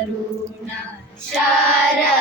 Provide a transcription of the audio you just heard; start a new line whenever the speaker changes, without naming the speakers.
करुणा शरदे